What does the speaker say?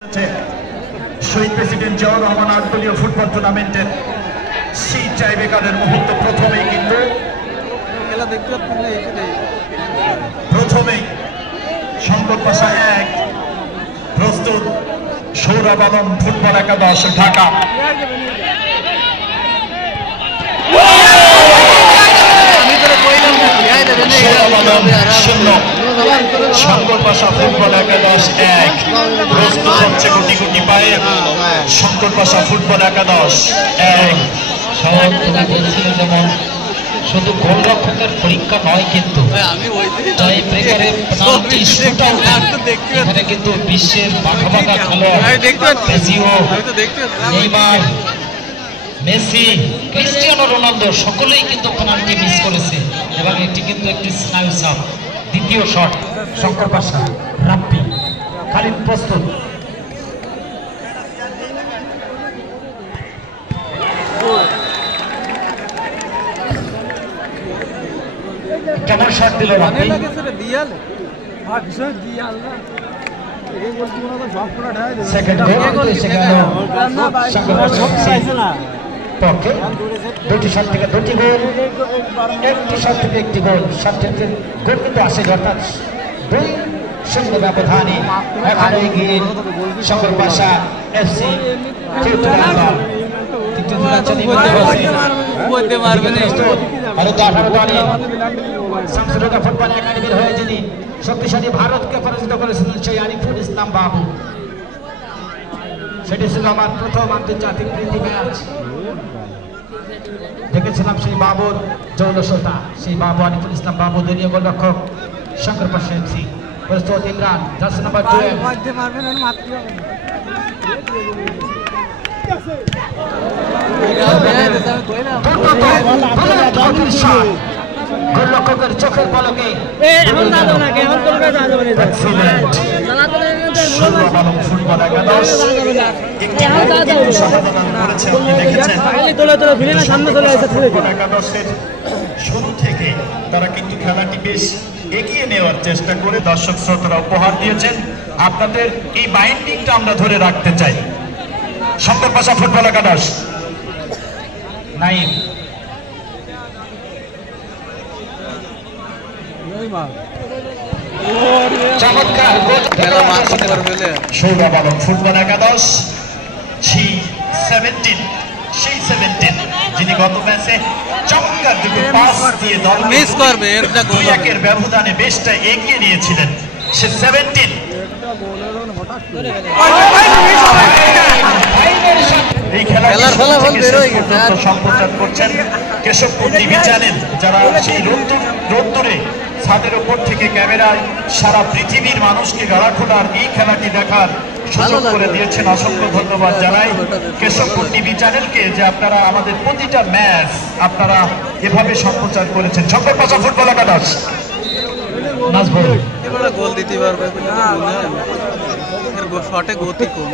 শহীদ president Ziaur Rahman আন্তর্জাতিক football টুর্নামেন্টের সেই টাইব্রেকারের মুহূর্ত প্রথমেই কিন্তু শঙ্কর পাশা 1 প্রস্তুত সৌরভ আলম ফুটবল একাদশ ঢাকা। সৌরভ আলম 0 শঙ্কর পাশা ফুটবল একাদশ 1 প্রস্তুত হচ্ছে গুটি গুটি পায়ে শঙ্কর পাশা ফুটবল একাদশ 1। যেমন শুধু গোলরক্ষকের পরীক্ষা নয়, কিন্তু এখানে কিন্তু বিশ্বের বাঘা বাঘা খেলোয়াড় মেসি, ক্রিস্টিয়ানো রোনালদো সকলেই কিন্তু পেনাল্টি মিস করেছে এবং এটি কিন্তু একটি স্নায়ু চাপ। দ্বিতীয় শট শঙ্কর পাশা, রাব্বি খালিদ প্রস্তুত। কেমন শট দিল রাব্বি? সেকেন্ড গোল এসে গেল শঙ্কর পাশা পক্ষে। দুটি শট থেকে দুটি গোল, একটি শট থেকে একটি গোল, সাতটি গোল কিন্তু আসে, অর্থাৎ 2-0 ব্যবধানে এখন এগিয়ে শঙ্কর পাশা এফসি। ফুটবল একাডেমির হয়ে যিনি শক্তিশালী ভারতকে পরাজিত করেছিলেন সেই আরিফুল ইসলাম বাবু, সেটি ছিল আমার প্রথম আন্তর্জাতিক প্রীতি ম্যাচ। দেখেছিলাম সেই বাবুর জৌলসতা, সেই বাবু আরিফুল ইসলাম বাবু, দলীয় গোলরক্ষক শঙ্কর পাশা এফসি। প্রস্তুত ইমরান, জার্সি নাম্বার 2। গোলরক্ষকের চোখের পলকে ফুটবল একাদশ একাদশের শুরু থেকে তারা কিন্তু খেলাটি বেশ এগিয়ে নেওয়ার চেষ্টা করে দর্শক শ্রোতারা উপহার দিয়েছেন। আপনাদের এই বাইন্ডিংটা আমরা ধরে রাখতে চাই। শঙ্কর পাশা ফুটবল একাদশ নাইম, চমৎকার সৌরভ আলম ফুটবল একাদশ সেই 17 যিনি গত ম্যাচে চমৎকার দুটো পাস দিয়ে দল মিস করবে 2-1 ব্যবধানে বেশটা এগিয়ে নিয়েছিলেন। সে 17 এই খেলার সম্প্রচার করছেন কেশবপুর টিভি চ্যানেল, যারা সেই রোদ্দুরে ছাদের উপর থেকে ক্যামেরায় সারা পৃথিবীর মানুষকে গাড়া খোলার এই খেলাটি দেখার সুযোগ করে দিয়েছেন। অসংখ্য ধন্যবাদ জানাই কেশবপুর টিভি চ্যানেলকে যে আপনারা আমাদের প্রতিটা ম্যাচ আপনারা এভাবে সম্প্রচার করেছেন। শঙ্কর পাশা ফুটবল একাদশ গোল দিতে পারবে শটে গতি কম।